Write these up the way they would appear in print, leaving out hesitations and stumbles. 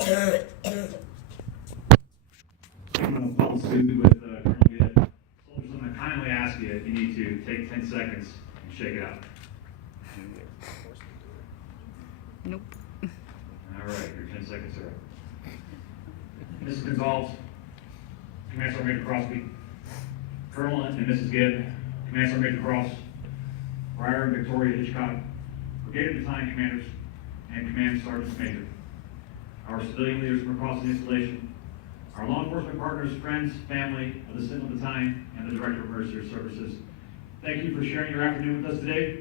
I'm going to follow suit with Colonel Gibb. Soldiers, I'm going to kindly ask you if you need to take 10 seconds and shake it out. Nope. All right, your 10 seconds are up. Mrs. Gonzalez, Command Sergeant Major Crosby, Colonel and Mrs. Gibb, Command Sergeant Major Cross, Briar and Victoria Hitchcock, Brigade and Battalion Commanders, and Command Sergeants Major, our civilian leaders from across the installation, our law enforcement partners, friends, family of the Sentinel Battalion, and the Director of Emergency Services. Thank you for sharing your afternoon with us today.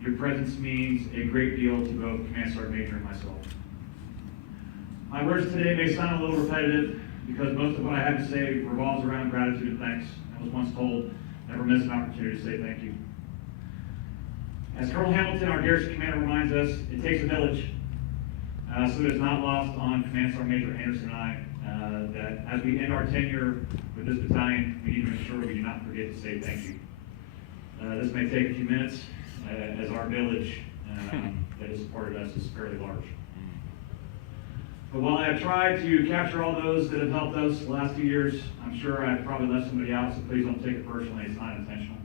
Your presence means a great deal to both Command Sergeant Major and myself. My words today may sound a little repetitive because most of what I have to say revolves around gratitude and thanks. I was once told, never miss an opportunity to say thank you. As Colonel Hamilton, our garrison commander, reminds us, it takes a village. So it is not lost on Command Sergeant Major Anderson and I that as we end our tenure with this battalion, we need to ensure we do not forget to say thank you. This may take a few minutes as our village that has supported us is fairly large. But while I have tried to capture all those that have helped us the last 2 years, I'm sure I've probably left somebody out, so please don't take it personally, it's not intentional.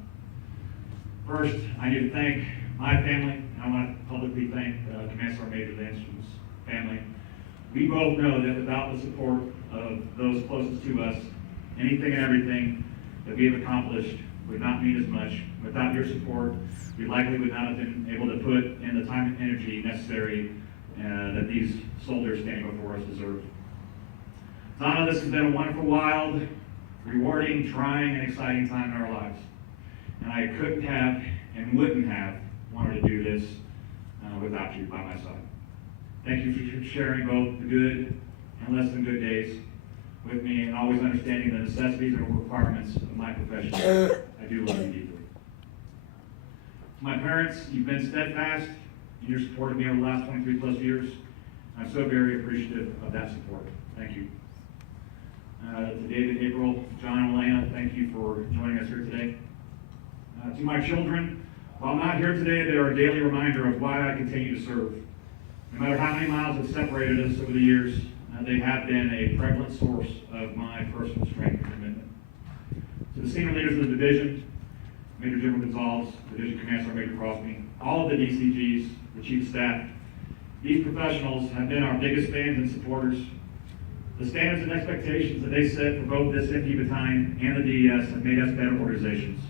First, I need to thank my family, and I want to publicly thank Command Sergeant Major Anderson's family. We both know that without the support of those closest to us, anything and everything that we have accomplished would not mean as much. Without your support, we likely would not have been able to put in the time and energy necessary that these soldiers standing before us deserve. Donna, this has been a wonderful, wild, rewarding, trying, and exciting time in our lives. And I couldn't have and wouldn't have wanted to do this without you by my side. Thank you for sharing both the good and less than good days with me and always understanding the necessities and requirements of my profession. I do love you deeply. To my parents, you've been steadfast in your support of me over the last 23 plus years. I'm so very appreciative of that support. Thank you. To David, April, John, and Elena, thank you for joining us here today. To my children, while not here today, they are a daily reminder of why I continue to serve. No matter how many miles have separated us over the years, they have been a prevalent source of my personal strength and commitment. To the senior leaders of the division, Major General Gonzalez, Division Command Sergeant Major Crosby, all of the DCGs, the Chief of Staff, these professionals have been our biggest fans and supporters. The standards and expectations that they set for both this MP battalion and the DES have made us better organizations.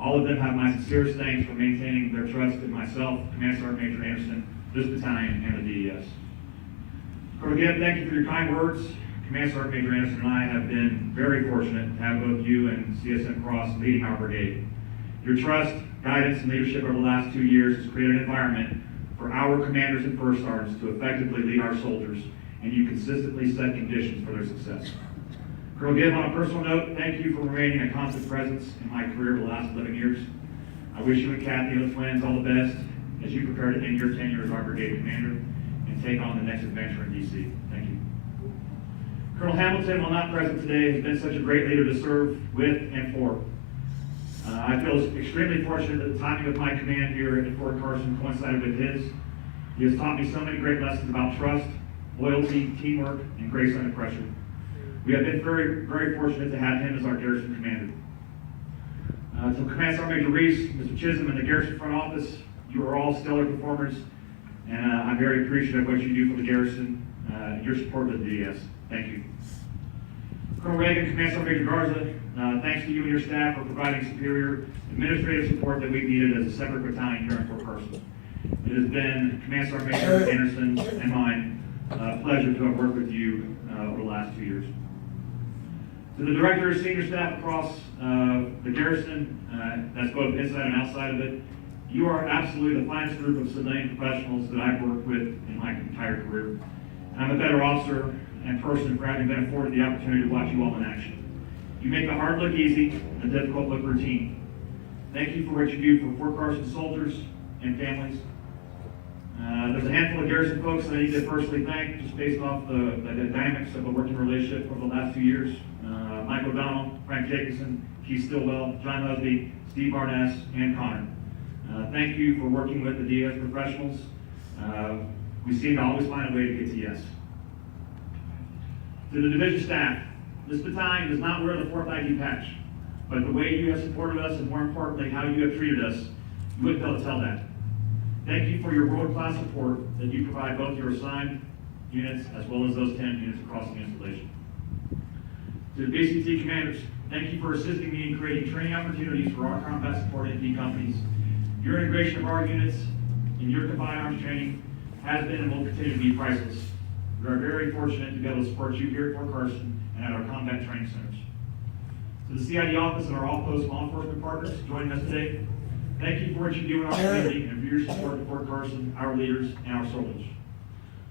All of them have my sincerest thanks for maintaining their trust in myself, Command Sergeant Major Anderson, this battalion, and the DES. Colonel Gibb, thank you for your kind words. Command Sergeant Major Anderson and I have been very fortunate to have both you and CSM Cross leading our brigade. Your trust, guidance, and leadership over the last 2 years has created an environment for our commanders and first sergeants to effectively lead our soldiers, and you consistently set conditions for their success. Colonel Gibb, on a personal note, thank you for remaining a constant presence in my career over the last 11 years. I wish you and Kathy and the twins all the best as you prepare to end your tenure as our brigade commander and take on the next adventure in DC. Thank you. Colonel Hamilton, while not present today, has been such a great leader to serve with and for. I feel extremely fortunate that the timing of my command here at Fort Carson coincided with his. He has taught me so many great lessons about trust, loyalty, teamwork, and grace under pressure. We have been very, very fortunate to have him as our garrison commander. To Command Sergeant Major Reese, Mr. Chisholm, and the garrison front office, you are all stellar performers, and I'm very appreciative of what you do for the garrison, your support of the DES. Thank you. Colonel Reagan, Command Sergeant Major Garza, thanks to you and your staff for providing superior administrative support that we've needed as a separate battalion here in Fort Carson. It has been Command Sergeant Major Anderson and mine pleasure to have worked with you over the last 2 years. To the directors, senior staff across the garrison, that's both inside and outside of it, you are absolutely the finest group of civilian professionals that I've worked with in my entire career. And I'm a better officer and person for having been afforded the opportunity to watch you all in action. You make the hard look easy and the difficult look routine. Thank you for what you do for Fort Carson soldiers and families. There's a handful of garrison folks that I need to personally thank just based off the dynamics of a working relationship over the last 2 years. Mike O'Donnell, Frank Jacobson, Keith Stillwell, John Husby, Steve Barnes, and Connor. Thank you for working with the DES professionals. We seem to always find a way to get to yes. To the division staff, this battalion does not wear the 4th ID patch, but the way you have supported us and more importantly, how you have treated us, you wouldn't be able to tell that. Thank you for your world-class support that you provide both your assigned units as well as those 10 units across the installation. To the BCT commanders, thank you for assisting me in creating training opportunities for our combat support NP companies. Your integration of our units in your combined arms training has been and will continue to be priceless. We are very fortunate to be able to support you here at Fort Carson and at our combat training centers. To the CID office and our all-post law enforcement partners joining us today, thank you for what you do in our community and for your support of Fort Carson, our leaders, and our soldiers.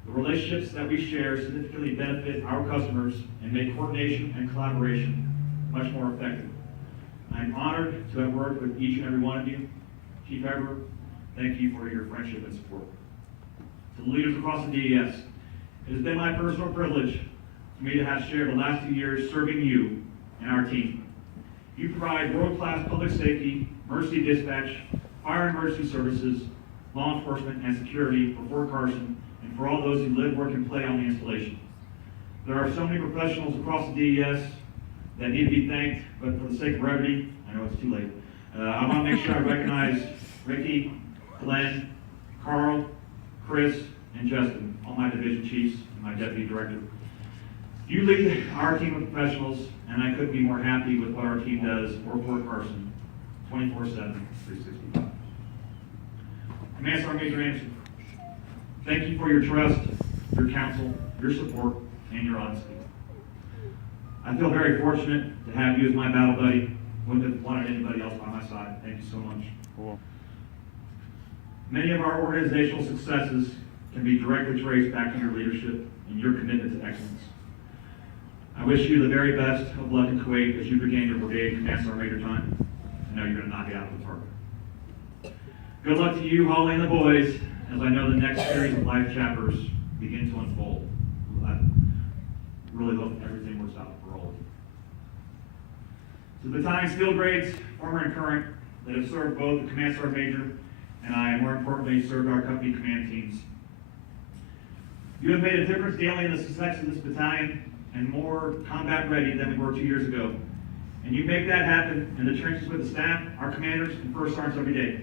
The relationships that we share significantly benefit our customers and make coordination and collaboration much more effective. I'm honored to have worked with each and every one of you. Chief Eber, thank you for your friendship and support. To the leaders across the DES, it has been my personal privilege for me to have shared the last 2 years serving you and our team. You provide world-class public safety, emergency dispatch, fire and emergency services, law enforcement, and security for Fort Carson and for all those who live, work, and play on the installation. There are so many professionals across the DES that need to be thanked, but for the sake of brevity, I know it's too late. I want to make sure I recognize Ricky, Glenn, Carl, Chris, and Justin, all my division chiefs and my deputy director. You lead our team of professionals, and I couldn't be more happy with what our team does for Fort Carson, 24/7, 365. Command Sergeant Major Anderson, thank you for your trust, your counsel, your support, and your honesty. I feel very fortunate to have you as my battle buddy. Wouldn't have wanted anybody else by my side. Thank you so much. Cool. Many of our organizational successes can be directly traced back to your leadership and your commitment to excellence. I wish you the very best of luck in Kuwait as you begin your brigade command sergeant major time. I know you're going to knock it out of the park. Good luck to you, Holly, and the boys, as I know the next series of life chapters begin to unfold. I really hope everything works out for all of you. To the battalion field grades, former and current, that have served both the command sergeant major and I, and more importantly, served our company command teams. You have made a difference daily in the success of this battalion and more combat ready than we were 2 years ago. And you make that happen in the trenches with the staff, our commanders, and first sergeants every day.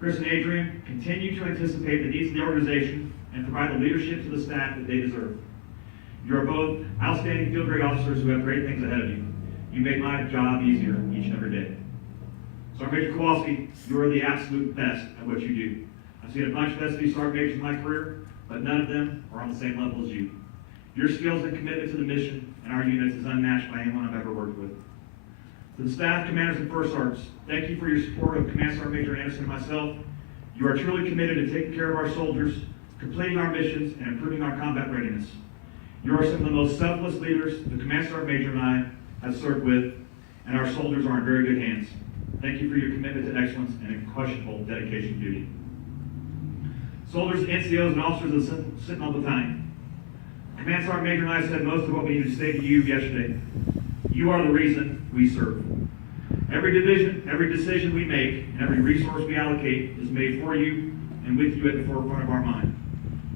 Chris and Adrian continue to anticipate the needs of the organization and provide the leadership to the staff that they deserve. You are both outstanding field grade officers who have great things ahead of you. You make my job easier each and every day. Sergeant Major Kowalski, you are the absolute best at what you do. I've seen a bunch of SB Sergeant Majors in my career, but none of them are on the same level as you. Your skills and commitment to the mission and our units is unmatched by anyone I've ever worked with. To the staff, commanders, and first sergeants, thank you for your support of Command Sergeant Major Anderson and myself. You are truly committed to taking care of our soldiers, completing our missions, and improving our combat readiness. You are some of the most selfless leaders the Command Sergeant Major and I have served with, and our soldiers are in very good hands. Thank you for your commitment to excellence and unquestionable dedication to duty. Soldiers, NCOs, and officers of the Sentinel Battalion, Command Sergeant Major and I said most of what we needed to say to you yesterday. You are the reason we serve. Every division, every decision we make, and every resource we allocate is made for you and with you at the forefront of our mind.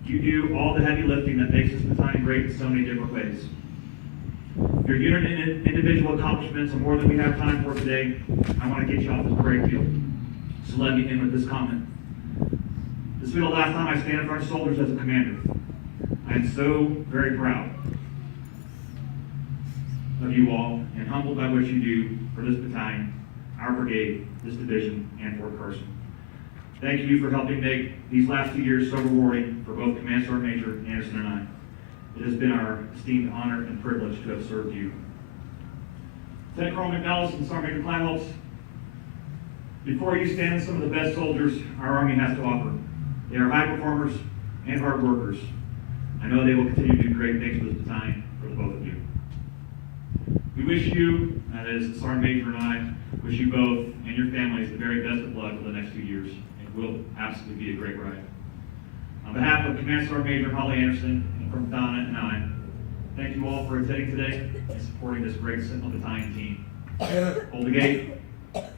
You do all the heavy lifting that makes this battalion great in so many different ways. Your unit and individual accomplishments are more than we have time for today. I want to get you off this parade field. So let me end with this comment. This will be the last time I stand in front of soldiers as a commander. I am so very proud of you all and humbled by what you do for this battalion, our brigade, this division, and Fort Carson. Thank you for helping make these last 2 years so rewarding for both Command Sergeant Major Anderson and I. It has been our esteemed honor and privilege to have served you. Lieutenant Colonel McNellis and Sergeant Major Kleinholz, before you stand some of the best soldiers our Army has to offer. They are high performers and hard workers. I know they will continue to do great things for this battalion, for the both of you. We wish you, that is the Sergeant Major and I, wish you both and your families the very best of luck for the next 2 years. It will absolutely be a great ride. On behalf of Command Sergeant Major Holly Anderson, and from Donna and I, thank you all for attending today and supporting this great Sentinel Battalion team. Hold the gate,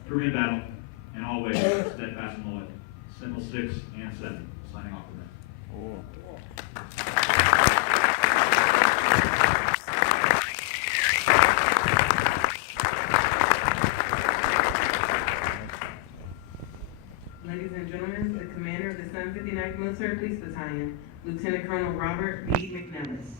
prove in battle, and always steadfast and loyal. Sentinel 6 and 7, signing off for that. Cool. Ladies and gentlemen, the commander of the 759th Military Police Battalion, Lieutenant Colonel Robert B. McNellis.